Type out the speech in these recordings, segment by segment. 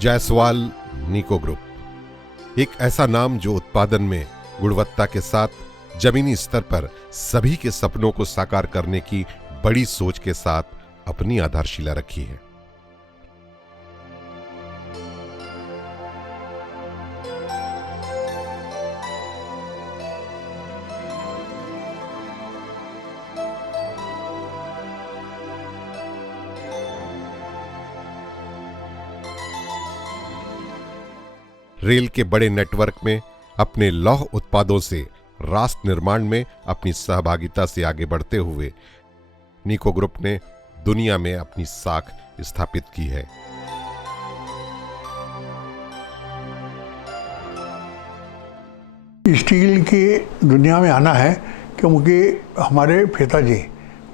जायसवाल नीको ग्रुप एक ऐसा नाम जो उत्पादन में गुणवत्ता के साथ जमीनी स्तर पर सभी के सपनों को साकार करने की बड़ी सोच के साथ अपनी आधारशिला रखी है। रेल के बड़े नेटवर्क में अपने लौह उत्पादों से राष्ट्र निर्माण में अपनी सहभागिता से आगे बढ़ते हुए नीको ग्रुप ने दुनिया में अपनी साख स्थापित की है। स्टील की दुनिया में आना है क्योंकि हमारे पिताजी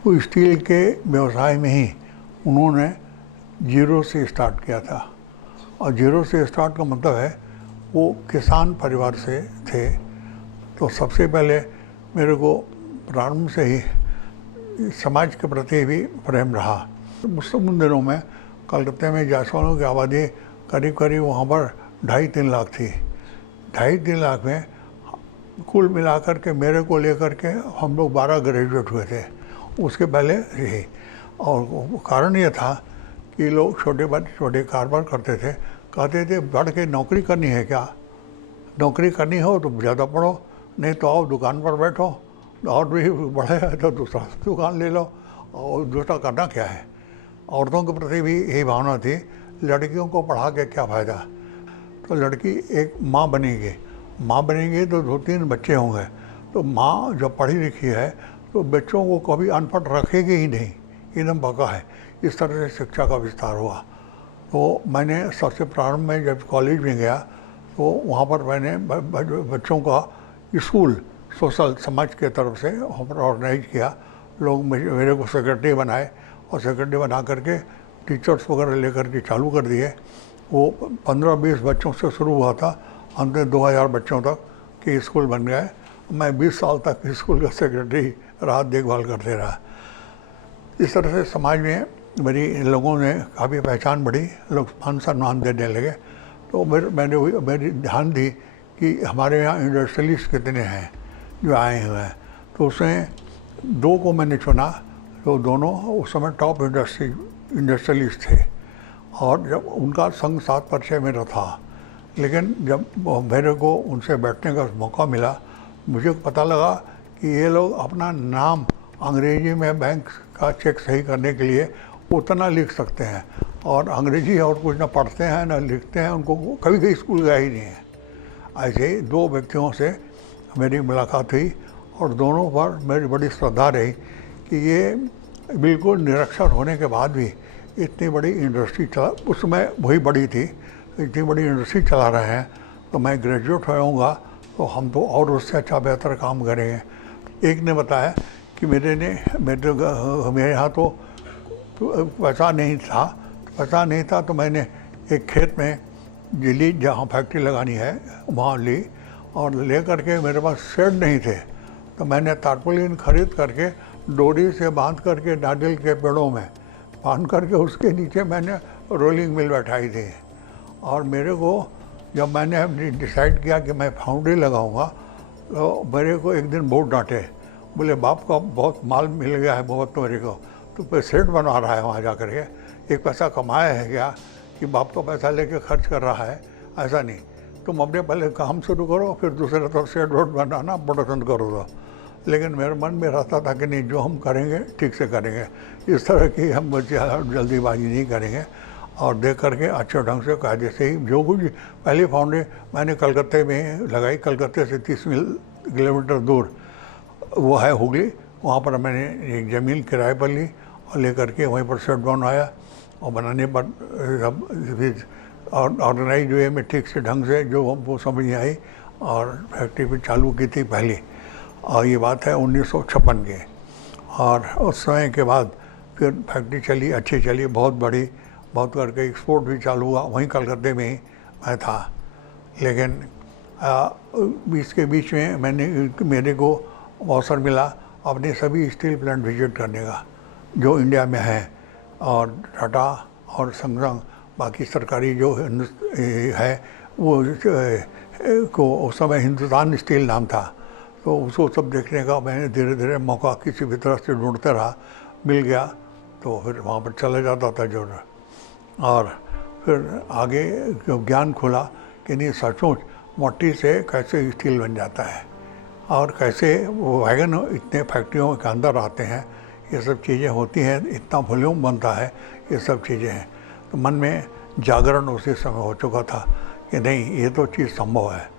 वो स्टील के व्यवसाय में ही उन्होंने जीरो से स्टार्ट किया था। और जीरो से स्टार्ट का मतलब है वो किसान परिवार से थे। तो सबसे पहले मेरे को प्रारंभ से ही समाज के प्रति भी प्रेम रहा। उन दिनों में कलकत्ते में जायसवालों की आबादी करीब करीब वहाँ पर 2.5-3 लाख थी। 2.5-3 लाख में कुल मिलाकर के मेरे को लेकर के हम लोग 12 ग्रेजुएट हुए थे उसके पहले ही। और कारण ये था कि लोग छोटे कारोबार करते थे, कहते थे बढ़ के नौकरी करनी है क्या, नौकरी करनी हो तो ज़्यादा पढ़ो, नहीं तो आओ दुकान पर बैठो, और भी बढ़े है तो दूसरा दुकान ले लो, और दूसरा करना क्या है। औरतों के प्रति भी यही भावना थी, लड़कियों को पढ़ा के क्या फ़ायदा। तो लड़की एक माँ बनेगी तो 2-3 बच्चे होंगे। तो माँ जब पढ़ी लिखी है तो बच्चों को कभी अनपढ़ रखेगी ही नहीं, एकदम पक्का है। इस तरह से शिक्षा का विस्तार हुआ। तो मैंने सबसे प्रारंभ में जब कॉलेज में गया तो वहाँ पर मैंने बच्चों का स्कूल सोशल समाज के तरफ से वहाँ पर ऑर्गेनाइज किया। लोग मेरे को सेक्रेटरी बनाए और सेक्रेटरी बना करके टीचर्स वगैरह लेकर के चालू कर दिए। वो 15-20 बच्चों से शुरू हुआ था, अंत में 2000 बच्चों तक के स्कूल बन गए। मैं 20 साल तक स्कूल का सेक्रेटरी रहा, देखभाल करते रहा। इस तरह से समाज में मेरी लोगों ने काफ़ी पहचान बढ़ी, लोग मान सम्मान देने लगे। तो मेरी ध्यान दी कि हमारे यहाँ इंडस्ट्रियलिस्ट कितने हैं जो आए हुए हैं। तो उसमें 2 को मैंने चुना। तो दोनों उस समय टॉप इंडस्ट्रियलिस्ट थे और जब उनका संग साथ परिचय मेरा था। लेकिन जब मेरे को उनसे बैठने का मौका मिला, मुझे पता लगा कि ये लोग अपना नाम अंग्रेजी में बैंक का चेक सही करने के लिए उतना लिख सकते हैं, और अंग्रेजी और कुछ ना पढ़ते हैं ना लिखते हैं, उनको कभी स्कूल गया ही नहीं है। ऐसे ही 2 व्यक्तियों से मेरी मुलाकात हुई और दोनों पर मेरी बड़ी श्रद्धा रही कि ये बिल्कुल निरक्षर होने के बाद भी इतनी बड़ी इंडस्ट्री चला, उस समय वही बड़ी थी, इतनी बड़ी इंडस्ट्री चला रहे हैं। तो मैं ग्रेजुएट होऊंगा तो हम तो और उससे अच्छा बेहतर काम करेंगे। एक ने बताया कि मेरे यहाँ तो पैसा नहीं था तो मैंने एक खेत में ली जहाँ फैक्ट्री लगानी है वहाँ ली, और ले करके मेरे पास शेड नहीं थे तो मैंने तारपोलिन खरीद करके डोरी से बांध करके नारियल के पेड़ों में बांध करके उसके नीचे मैंने रोलिंग मिल बैठाई थी। और मेरे को जब मैंने डिसाइड किया कि मैं फाउंड्री लगाऊंगा तो मेरे को एक दिन बहुत डांटे, बोले बाप का बहुत माल मिल गया है बहुत मेरे को, तो सेट बना रहा है वहाँ जा कर के, एक पैसा कमाया है क्या कि बाप का पैसा लेके खर्च कर रहा है, ऐसा नहीं। तुम अपने पहले काम शुरू करो, फिर दूसरे तरफ सेट बनाना प्रोडक्शन करो। तो लेकिन मेरे मन में रहता था कि नहीं, जो हम करेंगे ठीक से करेंगे, इस तरह की हम जल्दीबाजी नहीं करेंगे, और देख करके अच्छे ढंग से कायदे से ही जो कुछ पहली फाउंड्री मैंने कलकत्ते में लगाई। कलकत्ते से 30 किलोमीटर दूर वो है हुगली, वहाँ पर मैंने एक ज़मीन किराए पर ली और लेकर के वहीं पर सेट बनवाया। और बनाने पर ऑर्गेनाइज वे में ठीक से ढंग से जो हमको समझ में आई, और फैक्ट्री भी चालू की थी पहले। और ये बात है 1956 की। और उस समय के बाद फिर फैक्ट्री चली, अच्छी चली, बहुत बड़ी, बहुत करके एक्सपोर्ट भी चालू हुआ। वहीं कलकत्ते में ही मैं था। लेकिन इसके बीच में मेरे को अवसर मिला अपने सभी स्टील प्लांट विजिट करने का जो इंडिया में है, और टाटा और संगसंग बाकी सरकारी जो है वो को उस समय हिंदुस्तान स्टील नाम था, तो उसको सब देखने का मैंने धीरे धीरे मौका किसी भी तरह से ढूंढते रहा, मिल गया तो फिर वहाँ पर चले जाता था जो। और फिर आगे जो ज्ञान खुला कि नहीं सचमुच मट्टी से कैसे स्टील बन जाता है और कैसे वो वैगन इतने फैक्ट्रियों के अंदर आते हैं, ये सब चीज़ें होती हैं, इतना वॉल्यूम बनता है, ये सब चीज़ें हैं। तो मन में जागरण उसी समय हो चुका था कि नहीं ये तो चीज़ संभव है।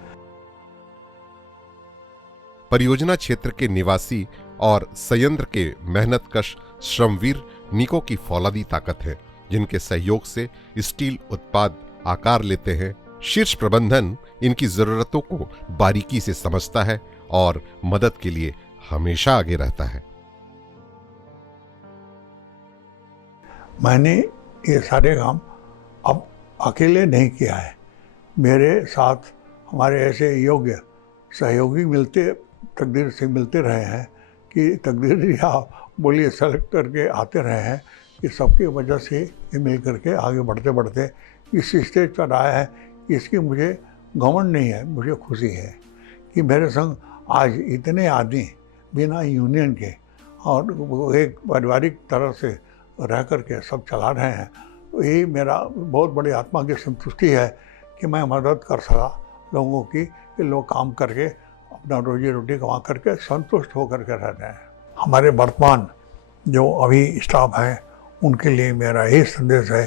परियोजना क्षेत्र के निवासी और संयंत्र के मेहनतकश श्रमवीर निको की फौलादी ताकत है, जिनके सहयोग से स्टील उत्पाद आकार लेते हैं। शीर्ष प्रबंधन इनकी जरूरतों को बारीकी से समझता है और मदद के लिए हमेशा आगे रहता है। मैंने ये सारे काम अब अकेले नहीं किया है, मेरे साथ हमारे ऐसे योग्य सहयोगी तकदीर से मिलते रहे हैं कि तकदीर या बोलिए सेलेक्ट करके आते रहे हैं कि सबकी वजह से ये मिल करके आगे बढ़ते बढ़ते इस स्टेज पर आया है। इसकी मुझे घमंड नहीं है, मुझे खुशी है कि मेरे संग आज इतने आदमी बिना यूनियन के और एक पारिवारिक तरह से रह करके सब चला रहे हैं। यही मेरा बहुत बड़ी आत्मा की संतुष्टि है कि मैं मदद कर सका लोगों की, कि लोग काम करके अपना रोजी रोटी कमा करके संतुष्ट होकर के रह रहे हैं। हमारे वर्तमान जो अभी स्टाफ हैं उनके लिए मेरा यही संदेश है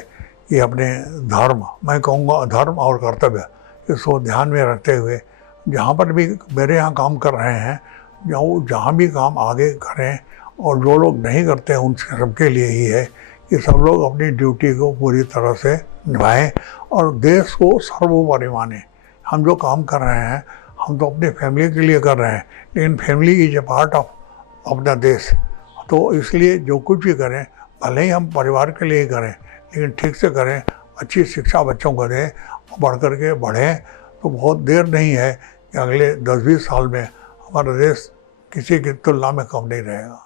कि अपने धर्म, मैं कहूँगा धर्म और कर्तव्य, इसको ध्यान में रखते हुए जहाँ पर भी मेरे यहाँ काम कर रहे हैं, जहाँ भी काम आगे करें, और जो लोग नहीं करते हैं उन सबके लिए ही है कि सब लोग अपनी ड्यूटी को पूरी तरह से निभाएं और देश को सर्वोपरि माने। हम जो काम कर रहे हैं हम तो अपनी फैमिली के लिए कर रहे हैं, लेकिन family is a part of अपना देश। तो इसलिए जो कुछ भी करें, भले ही हम परिवार के लिए ही करें, लेकिन ठीक से करें, अच्छी शिक्षा बच्चों को दें, बढ़ कर के बढ़ें, तो बहुत देर नहीं है कि अगले 10-20 साल में हमारा देश किसी की तुलना में कम नहीं रहेगा।